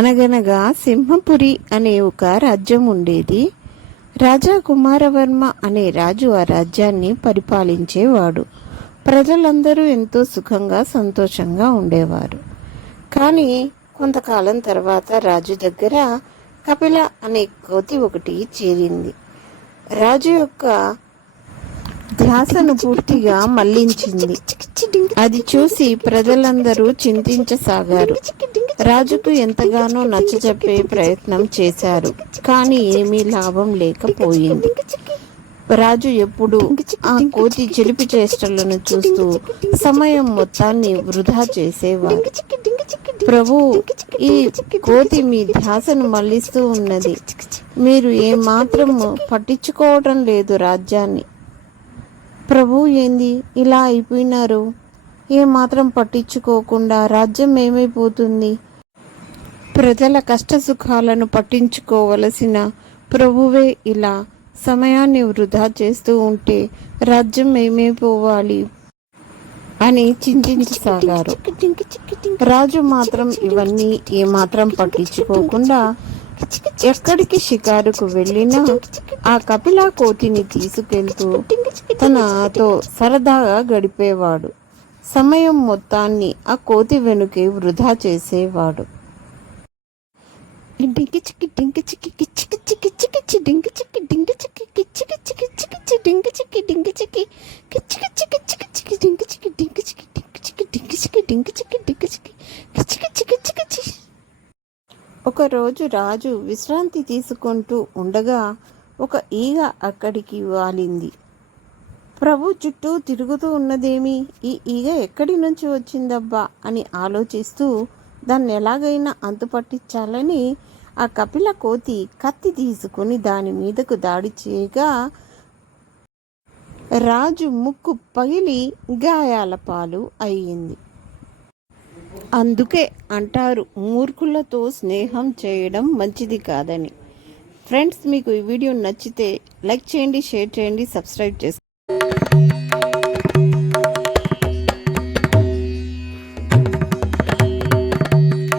అనగనగా సింహపురి అనే ఒక రాజ్యం ఉండేది. రాజా కుమారవర్మ అనే రాజు ఆ రాజ్యాన్ని పరిపాలించేవాడు. ప్రజలందరూ ఎంతో సుఖంగా సంతోషంగా ఉండేవారు. కానీ కొంతకాలం తర్వాత రాజు దగ్గర కపిల అనే కోతి ఒకటి చేరింది. రాజు యొక్క ధ్యాసను పూర్తిగా మళ్ళించింది. అది చూసి ప్రజలందరూ చింతించసాగారు. రాజుకు ఎంతగానో నచ్చజెప్పే ప్రయత్నం చేశారు. కానీ ఏమీ లాభం లేకపోయింది. రాజు ఎప్పుడు ఆ కోతి చిలిపి చేష్టలను చూస్తూ సమయం మొత్తాన్ని వృధా చేసేవారు ప్రభు ఈ కోతి మీ ధ్యాసను మళ్ళిస్తూ ఉన్నది. మీరు ఏమాత్రం పట్టించుకోవటం లేదు రాజ్యాన్ని. ప్రభు ఏంది ఇలా అయిపోయినారు? ఏమాత్రం పట్టించుకోకుండా రాజ్యం ఏమైపోతుంది? ప్రజల కష్ట సుఖాలను పట్టించుకోవలసిన ప్రభువే ఇలా సమయాన్ని వృధా చేస్తూ ఉంటే రాజ్యం ఏమైపోవాలి అని చింతించసాగారు. రాజు మాత్రం ఇవన్నీ ఏమాత్రం పట్టించుకోకుండా ఎక్కడికి షికారుకు వెళ్ళినా ఆ కపిలా కోతిని తీసుకెళ్తూ తనతో సరదాగా గడిపేవాడు. సమయం మొత్తాన్ని ఆ కోతి వెనుకే వృధా చేసేవాడు. డింకి చిక్కి డింకి చిక్కి కిచ్చికి చిక్కి చిక్కి డింకి చిక్కి డింకి చిక్కి కిచ్చికి చిక్కి చిక్కి డింకి చిక్కి డింకి చిక్కి కిచ్చికి చిక్కి చిక్కి చిక్కి డింకి చిక్కి డింకి చిక్కి డింకి చిక్కి డింకి చిక్కి డింకి చిక్కి డింకి చిక్కి కిచ్చికి చిక్కి చిక్కి చిక్కి ఒకరోజు రాజు విశ్రాంతి తీసుకుంటూ ఉండగా ఒక ఈగ అక్కడికి వాలింది. ప్రభు చుట్టూ తిరుగుతూ ఉన్నదేమి? ఈ ఈగ ఎక్కడి నుంచి వచ్చిందబ్బా అని ఆలోచిస్తూ దాన్ని ఎలాగైనా అంతుపట్టించాలని ఆ కపిల కోతి కత్తి తీసుకుని దాని మీదకు దాడి చేయగా రాజు ముక్కు పగిలి గాయాల పాలు అయ్యింది. అందుకే అంటారు మూర్ఖులతో స్నేహం చేయడం మంచిది కాదని. ఫ్రెండ్స్ మీకు ఈ వీడియో నచ్చితే లైక్ చేయండి షేర్ చేయండి సబ్స్క్రైబ్ చేసుకోండి.